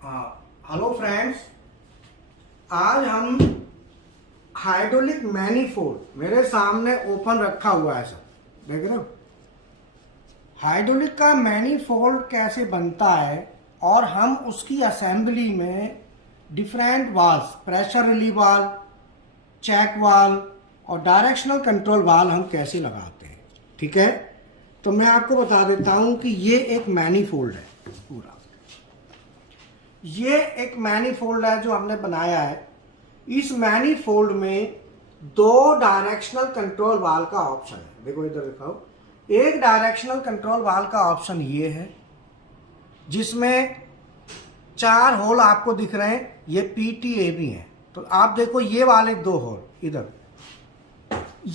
Hello friends, आज हम hydraulic manifold मेरे सामने ओपन रखा हुआ है। सब देख रहे हो हाइड्रोलिक का मैनीफोल्ड कैसे बनता है और हम उसकी असेंबली में different valves, pressure relief valve, check valve और डायरेक्शनल कंट्रोल वाल्व हम कैसे लगाते हैं। ठीक है, तो मैं आपको बता देता हूं कि ये एक मैनीफोल्ड है। पूरा ये एक मैनीफोल्ड है जो हमने बनाया है। इस मैनीफोल्ड में दो डायरेक्शनल कंट्रोल वाल्व का ऑप्शन है। देखो इधर दिखाओ, एक डायरेक्शनल कंट्रोल वाल्व का ऑप्शन ये है जिसमें 4 होल आपको दिख रहे हैं, ये PTAB हैं। तो आप देखो ये वाले 2 होल, इधर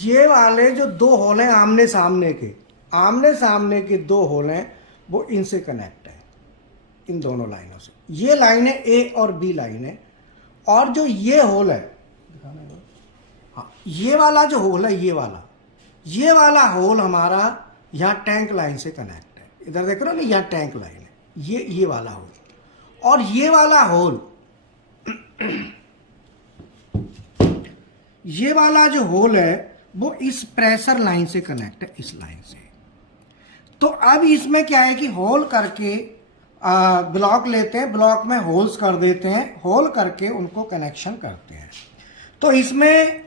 ये वाले जो 2 होल हैं आमने सामने के 2 होल हैं, वो इनसे कनेक्ट है, इन दोनों लाइनों से। ये लाइन है A और B लाइन है, और जो ये होल है, हाँ, ये वाला जो होल है, ये वाला होल हमारा यहाँ टैंक लाइन से कनेक्ट है। इधर देख रहे हो ना, यहाँ टैंक लाइन है, ये वाला होल, और ये वाला होल ये वाला जो होल है वो इस प्रेशर लाइन से कनेक्ट है, इस लाइन से। तो अब इसमें क्या है कि होल करके ब्लॉक लेते हैं, ब्लॉक में होल्स कर देते हैं, होल करके उनको कनेक्शन करते हैं। तो इसमें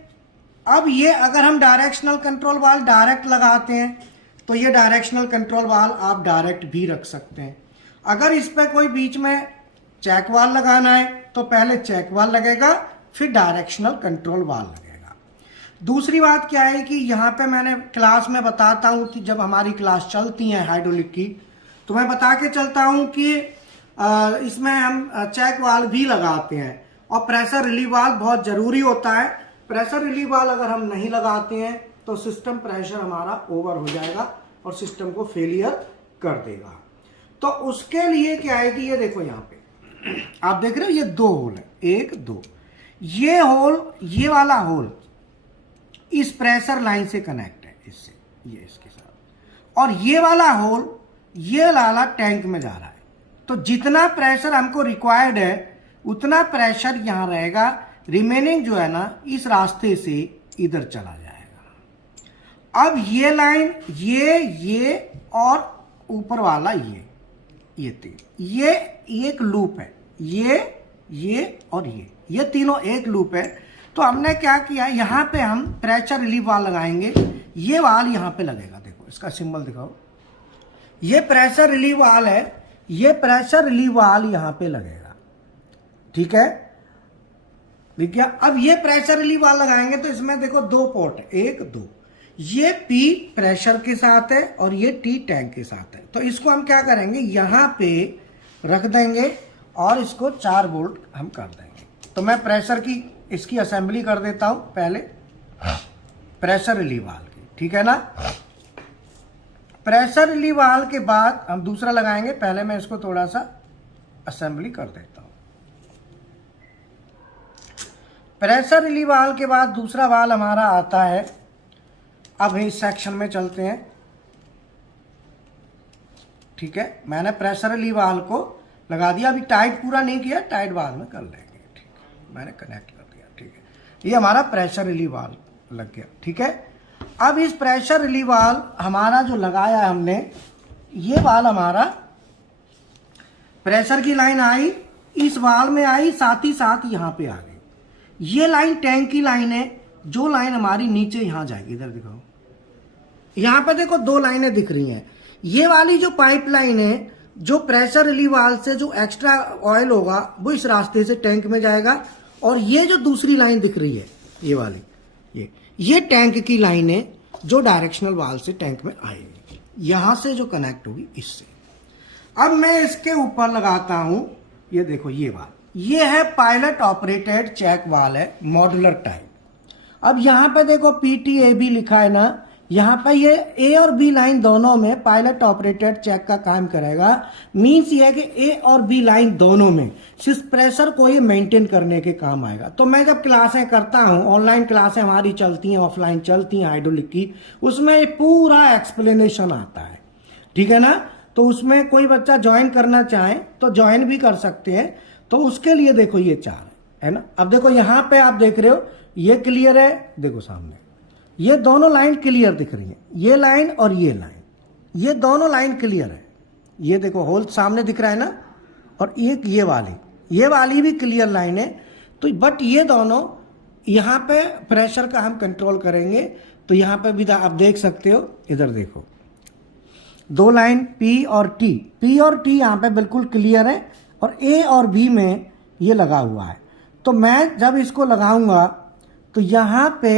अब ये अगर हम डायरेक्शनल कंट्रोल वाल्व डायरेक्ट लगाते हैं तो ये डायरेक्शनल कंट्रोल वाल्व आप डायरेक्ट भी रख सकते हैं। अगर इस पर कोई बीच में चेक वाल्व लगाना है तो पहले चेक वाल्व लगेगा, फिर डायरेक्शनल कंट्रोल वाल्व लगेगा। दूसरी बात क्या है कि यहाँ पे मैंने क्लास में बताता हूँ कि जब हमारी क्लास चलती है हाइड्रोलिक की, तो मैं बता के चलता हूँ कि इसमें हम चेक वाल्व भी लगाते हैं और प्रेशर रिलीव वाल्व बहुत ज़रूरी होता है। प्रेशर रिलीव वाल्व अगर हम नहीं लगाते हैं तो सिस्टम प्रेशर हमारा ओवर हो जाएगा और सिस्टम को फेलियर कर देगा। तो उसके लिए क्या है कि ये देखो यहाँ पे आप देख रहे हो, ये 2 होल है, 1 2, ये होल, ये वाला होल इस प्रेशर लाइन से कनेक्ट है, इससे, ये इसके साथ, और ये वाला होल ये लाला टैंक में जा रहा है। तो जितना प्रेशर हमको रिक्वायर्ड है उतना प्रेशर यहां रहेगा, रिमेनिंग जो है ना इस रास्ते से इधर चला जाएगा। अब ये लाइन, ये और ऊपर वाला ये 3, ये एक लूप है, ये और ये तीनों एक लूप है। तो हमने क्या किया, यहां पे हम प्रेशर रिलीव वाल्व लगाएंगे, ये वाल्व यहां पे लगेगा। देखो इसका सिंबल दिखाओ, ये प्रेशर रिलीव वाल्व है, ये प्रेशर रिलीव वाल्व यहां पे लगेगा। ठीक है, देखिए अब ये प्रेशर रिलीव वाल्व लगाएंगे तो इसमें देखो 2 पोर्ट है, 1 2, ये P प्रेशर के साथ है और ये T टैंक के साथ है। तो इसको हम क्या करेंगे, यहां पे रख देंगे और इसको 4 वोल्ट हम कर देंगे। तो मैं प्रेशर की इसकी असेंबली कर देता हूं पहले, प्रेशर रिलीव वाल्व की। ठीक है ना, प्रेशर रिलीव वाल्व के बाद हम दूसरा लगाएंगे। पहले मैं इसको थोड़ा सा असेंबली कर देता हूं। प्रेशर रिलीव वाल्व के बाद दूसरा वाल्व हमारा आता है। अब इस सेक्शन में चलते हैं। ठीक है, मैंने प्रेशर रिलीव वाल्व को लगा दिया, अभी टाइट पूरा नहीं किया, टाइट बाद में कर लेंगे। ठीक है, मैंने कनेक्ट कर दिया। ठीक है, ये हमारा प्रेशर रिलीव वाल्व लग गया। ठीक है, अब इस प्रेशर रिलीव वाल्व हमारा जो लगाया है हमने, ये वाल्व हमारा प्रेशर की लाइन आई, इस वाल्व में आई, साथ ही साथ यहां पे आ गई। ये लाइन टैंक की लाइन है, जो लाइन हमारी नीचे यहां जाएगी। इधर दिखाओ, यहां पे देखो 2 लाइनें दिख रही हैं। ये वाली जो पाइपलाइन है, जो प्रेशर रिलीव वाल्व से जो एक्स्ट्रा ऑयल होगा वो इस रास्ते से टैंक में जाएगा, और ये जो दूसरी लाइन दिख रही है, ये वाली, ये टैंक की लाइन है जो डायरेक्शनल वाल्व से टैंक में आएगी, यहां से जो कनेक्ट होगी इससे। अब मैं इसके ऊपर लगाता हूं, ये देखो ये वाल्व, ये है पायलट ऑपरेटेड चेक वाल्व है, मॉड्यूलर टाइप। अब यहां पे देखो PTAB लिखा है ना, यहां पर ये A और B लाइन दोनों में पायलट ऑपरेटेड चेक का काम करेगा। मीन्स ये है कि A और B लाइन दोनों में सिर्फ प्रेशर को ये मेंटेन करने के काम आएगा। तो मैं जब क्लासें करता हूं, ऑनलाइन क्लासें हमारी चलती हैं, ऑफलाइन चलती हैं हाइड्रोलिक की, उसमें पूरा एक्सप्लेनेशन आता है। ठीक है ना, तो उसमें कोई बच्चा ज्वाइन करना चाहे तो ज्वाइन भी कर सकते हैं। तो उसके लिए देखो ये 4 है ना। अब देखो यहाँ पे आप देख रहे हो ये क्लियर है, देखो सामने ये दोनों लाइन क्लियर दिख रही है, ये लाइन और ये लाइन, ये दोनों लाइन क्लियर है। ये देखो होल सामने दिख रहा है ना, और एक ये वाली भी क्लियर लाइन है। तो बट ये दोनों यहाँ पे प्रेशर का हम कंट्रोल करेंगे। तो यहाँ पे भी आप देख सकते हो, इधर देखो 2 लाइन P और T यहाँ पे बिल्कुल क्लियर है, और A और B में ये लगा हुआ है। तो मैं जब इसको लगाऊंगा तो यहाँ पे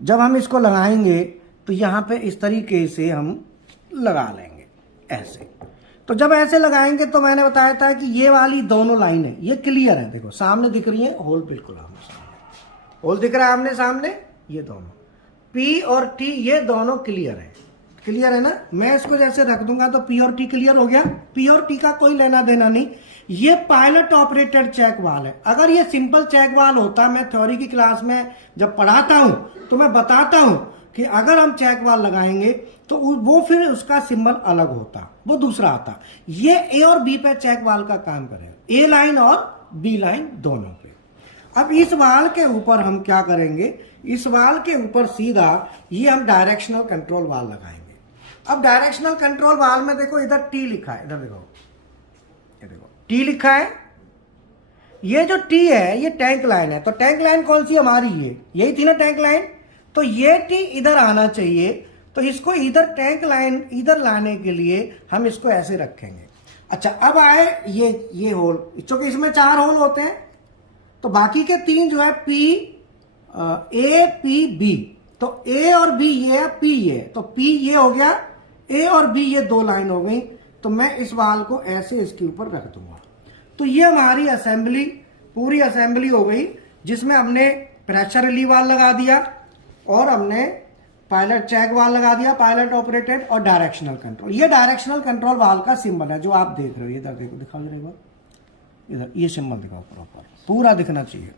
जब हम इसको लगाएंगे तो यहाँ पे इस तरीके से हम लगा लेंगे ऐसे। तो जब ऐसे लगाएंगे तो मैंने बताया था कि ये वाली दोनों लाइन है ये क्लियर है, देखो सामने दिख रही है, होल बिल्कुल आमने सामने, होल दिख रहा है आमने सामने, ये दोनों P और T ये दोनों क्लियर है ना। मैं इसको जैसे रख दूंगा तो P और T क्लियर हो गया। P और T का कोई लेना देना नहीं, ये पायलट ऑपरेटेड चेक वाल है। अगर ये सिंपल चेक वाल होता, मैं थ्योरी की क्लास में जब पढ़ाता हूं तो मैं बताता हूं कि अगर हम चेक वाल लगाएंगे तो वो फिर उसका सिंबल अलग होता, वो दूसरा आता। ये A और B पे चेक वाल का काम करेगा, A लाइन और B लाइन दोनों पे। अब इस वाल के ऊपर हम क्या करेंगे, इस वाल के ऊपर सीधा ये हम डायरेक्शनल कंट्रोल वाल लगाएंगे। अब डायरेक्शनल कंट्रोल वाल में देखो इधर T लिखा है, इधर देखो ये देखो T लिखा है। ये जो T है ये टैंक लाइन है। तो टैंक लाइन कौन सी हमारी, ये यही थी ना टैंक लाइन। तो ये T इधर आना चाहिए, तो इसको इधर टैंक लाइन इधर लाने के लिए हम इसको ऐसे रखेंगे। अच्छा अब आए ये होल, क्योंकि इसमें 4 होल होते हैं, तो बाकी के 3 जो है P A P B, तो A और B ये है, P ये, तो P ये हो गया, A और B ये 2 लाइन हो गई। तो मैं इस वाल को ऐसे इसके ऊपर रख दूंगा। तो ये हमारी असेंबली, पूरी असेंबली हो गई, जिसमें हमने प्रेशर रिलीव वाल लगा दिया और हमने पायलट चेक वाल लगा दिया, पायलट ऑपरेटेड, और डायरेक्शनल कंट्रोल। ये डायरेक्शनल कंट्रोल वाल का सिंबल है जो आप देख रहे हो, इधर देखो, दिखाओ जरा एक बार, इधर ये सिंबल दिखाओ, प्रॉपर पूरा दिखना चाहिए।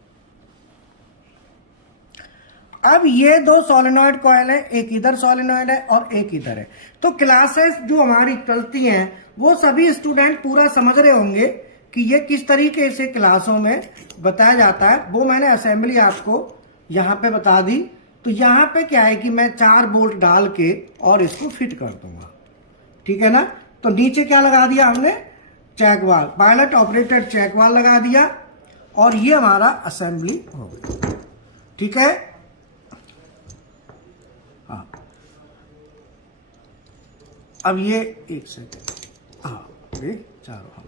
अब ये 2 सोलेनॉइड कॉइल है, एक इधर सोलेनॉइड है और एक इधर है। तो क्लासेस जो हमारी चलती हैं वो सभी स्टूडेंट पूरा समझ रहे होंगे कि ये किस तरीके से क्लासों में बताया जाता है। वो मैंने असेंबली आपको यहाँ पे बता दी। तो यहाँ पे क्या है कि मैं 4 बोल्ट डाल के और इसको फिट कर दूंगा, ठीक है ना। तो नीचे क्या लगा दिया हमने, चेक वाल, पायलट ऑपरेटेड चेक वाल लगा दिया, और ये हमारा असेंबली हो गई, ठीक है। हाँ अब ये एक सेकेंड, हाँ ये चारों, हाँ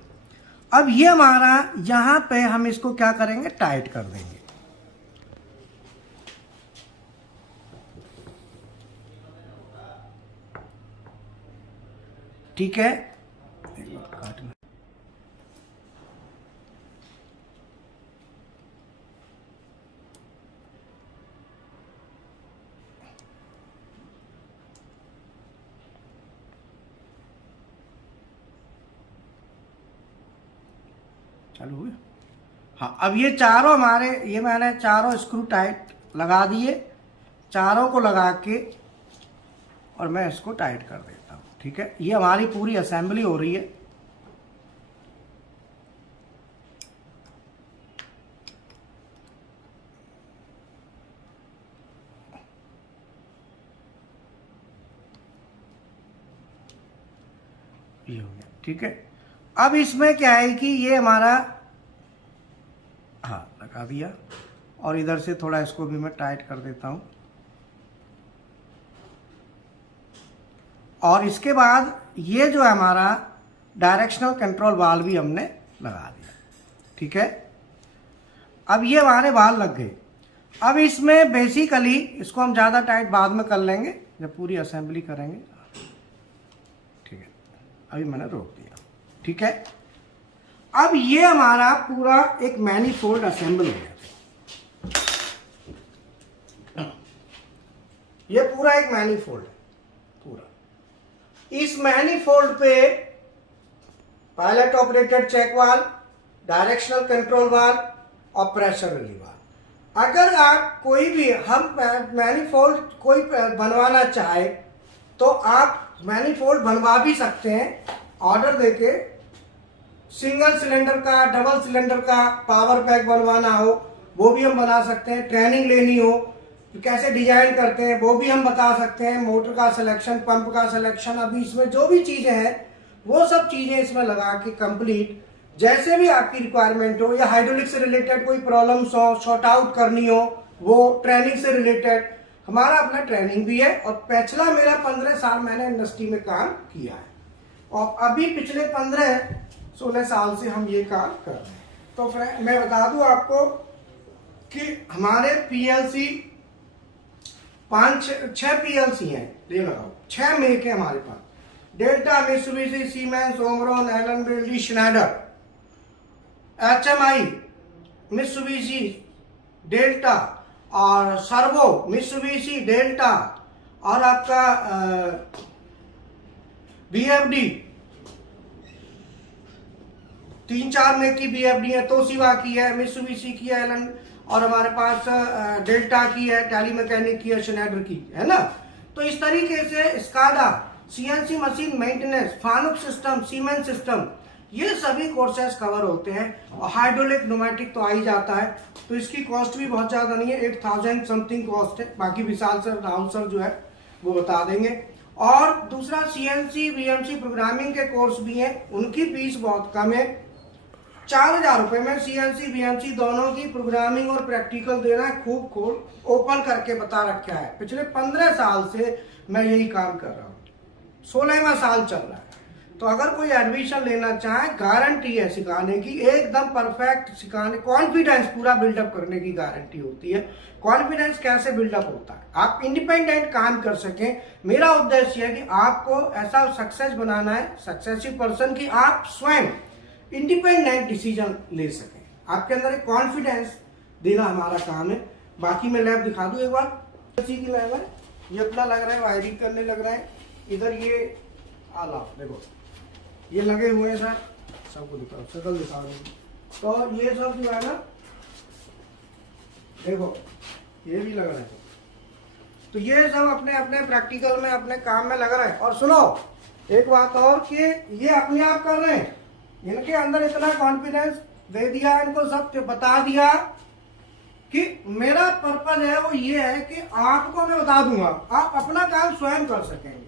अब ये हमारा यहां पे हम इसको क्या करेंगे, टाइट कर देंगे, ठीक है। काटना, चालू हो गया। हाँ अब ये चारों हमारे, ये मैंने चारों स्क्रू टाइट लगा दिए, चारों को लगा के और मैं इसको टाइट कर देता हूँ, ठीक है। ये हमारी पूरी असेंबली हो रही है। ये हो गया, ठीक है। अब इसमें क्या है कि ये हमारा, हाँ लगा दिया, और इधर से थोड़ा इसको भी मैं टाइट कर देता हूं, और इसके बाद ये जो है हमारा डायरेक्शनल कंट्रोल वाल भी हमने लगा दिया, ठीक है। अब ये हमारे वाल लग गए। अब इसमें बेसिकली इसको हम ज़्यादा टाइट बाद में कर लेंगे जब पूरी असेंबली करेंगे, ठीक है। अभी मैंने रोक दिया, ठीक है। अब ये हमारा पूरा एक मैनीफोल्ड असेंबल हो गया। ये पूरा एक मैनीफोल्ड है, पूरा। इस मैनीफोल्ड पे पायलट ऑपरेटेड चेक वाल, डायरेक्शनल कंट्रोल वाल और प्रेशर रिलीव वाल। अगर आप कोई भी, हम मैनीफोल्ड कोई बनवाना चाहे तो आप मैनिफोल्ड बनवा भी सकते हैं ऑर्डर देके। सिंगल सिलेंडर का, डबल सिलेंडर का पावर पैक बनवाना हो वो भी हम बना सकते हैं। ट्रेनिंग लेनी हो तो कैसे डिजाइन करते हैं वो भी हम बता सकते हैं। मोटर का सिलेक्शन, पंप का सिलेक्शन, अभी इसमें जो भी चीजें हैं वो सब चीजें इसमें लगा के कंप्लीट, जैसे भी आपकी रिक्वायरमेंट हो, या हाइड्रोलिक से रिलेटेड कोई प्रॉब्लम्स हो, शॉर्ट आउट करनी हो, वो ट्रेनिंग से रिलेटेड हमारा अपना ट्रेनिंग भी है। और पिछला मेरा 15 साल मैंने इंडस्ट्री में काम किया है और अभी पिछले 15-16 साल से हम ये काम कर रहे हैं। तो फ्रेंड मैं बता दूं आपको कि हमारे पीएलसी 5-6 पीएलसी हैं, ले लगाओ 6 मेक है हमारे पास। Delta, Mitsubishi, Siemens, Omron, Allen Bradley, Schneider, HMI, Mitsubishi, Delta और सर्वो, मित्सुबिशी, डेल्टा और आपका बीएफडी, 3-4 में की बीएफडी है, तोशिबा की है, मित्सुबिशी की है, एलन, और हमारे पास डेल्टा की है, टेली मैकेनिक की है, श्नाइडर की है ना। तो इस तरीके से SCADA, CNC machine maintenance, फानुक system, siemens system, ये सभी कोर्सेज कवर होते हैं। और हाइड्रोलिक, न्यूमेटिक तो आ ही जाता है, तो इसकी कॉस्ट भी बहुत ज़्यादा नहीं है, 8000 समथिंग कॉस्ट है। बाकी विशाल सर, राहुल सर जो है वो बता देंगे। और दूसरा सीएनसी बीएमसी प्रोग्रामिंग के कोर्स भी हैं, उनकी फीस बहुत कम है, 4000 रुपये में सीएनसी बीएमसी दोनों की प्रोग्रामिंग और प्रैक्टिकल देना है। खूब खोल ओपन करके बता रखा है। पिछले 15 साल से मैं यही काम कर रहा हूँ, 16वां साल चल रहा है। तो अगर कोई एडमिशन लेना चाहे, गारंटी है सिखाने की, एकदम परफेक्ट सिखाने, कॉन्फिडेंस पूरा बिल्डअप करने की गारंटी होती है। कॉन्फिडेंस कैसे बिल्डअप होता है, आप इंडिपेंडेंट काम कर सकें। मेरा उद्देश्य है कि आपको ऐसा सक्सेस बनाना है, सक्सेसिव पर्सन, की आप स्वयं इंडिपेंडेंट डिसीजन ले सकें। आपके अंदर एक कॉन्फिडेंस देना हमारा काम है। बाकी मैं लैब दिखा दूं एक बार। इसी की लैब है, ये अपना लग रहा है वायरिंग करने लग रहा है। इधर ये आला देखो, ये लगे हुए हैं सर, सबको दिखाओ, शकल दिखा रहे हैं। तो ये सब जो है ना, देखो ये भी लग रहा है। तो ये सब अपने अपने प्रैक्टिकल में, अपने काम में लग रहा है। और सुनो एक बात और, कि ये अपने आप कर रहे हैं, इनके अंदर इतना कॉन्फिडेंस दे दिया, इनको सब बता दिया कि मेरा पर्पज है वो ये है कि आपको मैं बता दूंगा, आप अपना काम स्वयं कर सकेंगे।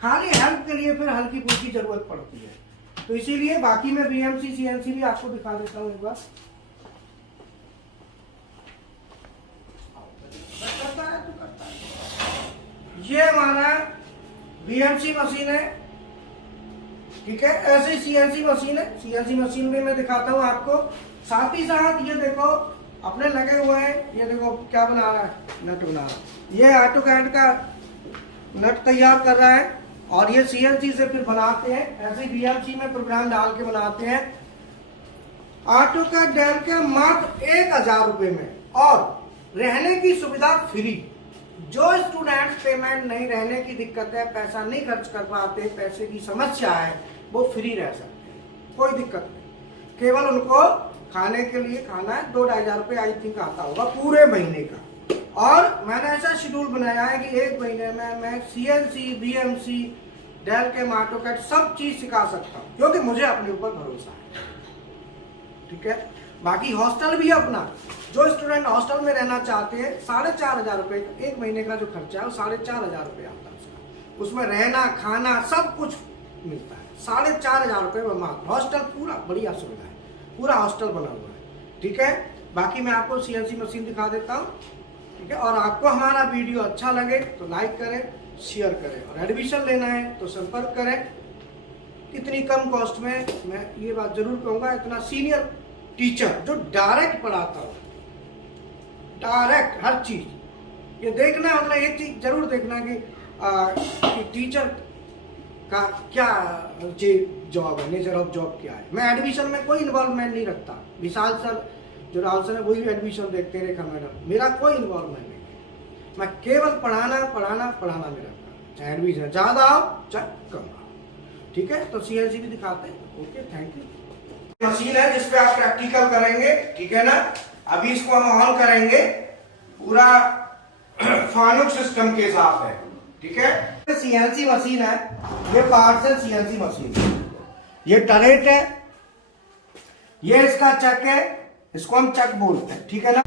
खाली हेल्प के लिए फिर हल्की फुल्की जरूरत पड़ती है। तो इसीलिए बाकी मैं बीएमसी सीएनसी भी आपको दिखा देता हूँ एक बार। ये हमारा बीएमसी मशीन है, ठीक है। ऐसे सीएनसी मशीन है, सीएनसी मशीन में मैं दिखाता हूँ आपको। साथ ही साथ ये देखो अपने लगे हुए हैं, ये देखो क्या बना रहा है, नट बना रहा है। ये ऑटोकैड का नट तैयार कर रहा है और ये सीएनसी से फिर बनाते हैं। ऐसे बीएमसी में प्रोग्राम डाल के बनाते हैं। ऑटोकैड डेल के मात्र 1000 रुपये में, और रहने की सुविधा फ्री। जो स्टूडेंट्स पेमेंट नहीं, रहने की दिक्कत है, पैसा नहीं खर्च कर पाते, पैसे की समस्या है, वो फ्री रह सकते हैं, कोई दिक्कत नहीं। केवल उनको खाने के लिए खाना है, 2-2.5 रुपये आई थिंक आता होगा पूरे महीने का। और मैंने ऐसा शेड्यूल बनाया है कि 1 महीने में मैं सीएनसी, बीएमसी, डेल के, ऑटोकैड सब चीज सिखा सकता हूँ, क्योंकि मुझे अपने ऊपर भरोसा है, ठीक है। बाकी हॉस्टल भी अपना, जो स्टूडेंट हॉस्टल में रहना चाहते हैं, 4500 रुपये 1 महीने का जो खर्चा है वो 4500 रुपये आता है उसका। उसमें रहना, खाना सब कुछ मिलता है, 4500 रुपये में मात्र। हॉस्टल पूरा बढ़िया सुविधा है, पूरा हॉस्टल बना हुआ है, ठीक है। बाकी मैं आपको सीएनसी मशीन दिखा देता हूँ, ठीक है। और आपको हमारा वीडियो अच्छा लगे तो लाइक करें, शेयर करें, और एडमिशन लेना है तो संपर्क करें। इतनी कम कॉस्ट में, मैं ये बात जरूर कहूँगा, इतना सीनियर टीचर जो डायरेक्ट पढ़ाता हो, डायरेक्ट हर चीज। ये देखना है, मतलब एक चीज जरूर देखना कि टीचर का क्या जॉब है, नेचर ऑफ जॉब क्या है। मैं एडमिशन में कोई इन्वॉल्वमेंट नहीं रखता। विशाल सर जो राहुल सर है वही एडमिशन देखते हैं, रेखा मैडम, मेरा कोई इन्वॉल्वमेंट नहीं। मैं केवल पढ़ाना पढ़ाना पढ़ाना मेरा काम, चाहे एडमिशन ज्यादा आओ चाहे कम आओ, ठीक है। तो सीएनसी भी दिखाते हैं। Okay, thank you. मशीन है जिसपे आप प्रैक्टिकल करेंगे, ठीक है ना। अभी इसको हम ऑन करेंगे, पूरा फानुक सिस्टम के साथ है, ठीक है। सीएनसी मशीन है, ये पार्ट्स है सीएनसी मशीन। ये टरेट है, ये इसका चक है, इसको हम चक बोलते हैं, ठीक है ना।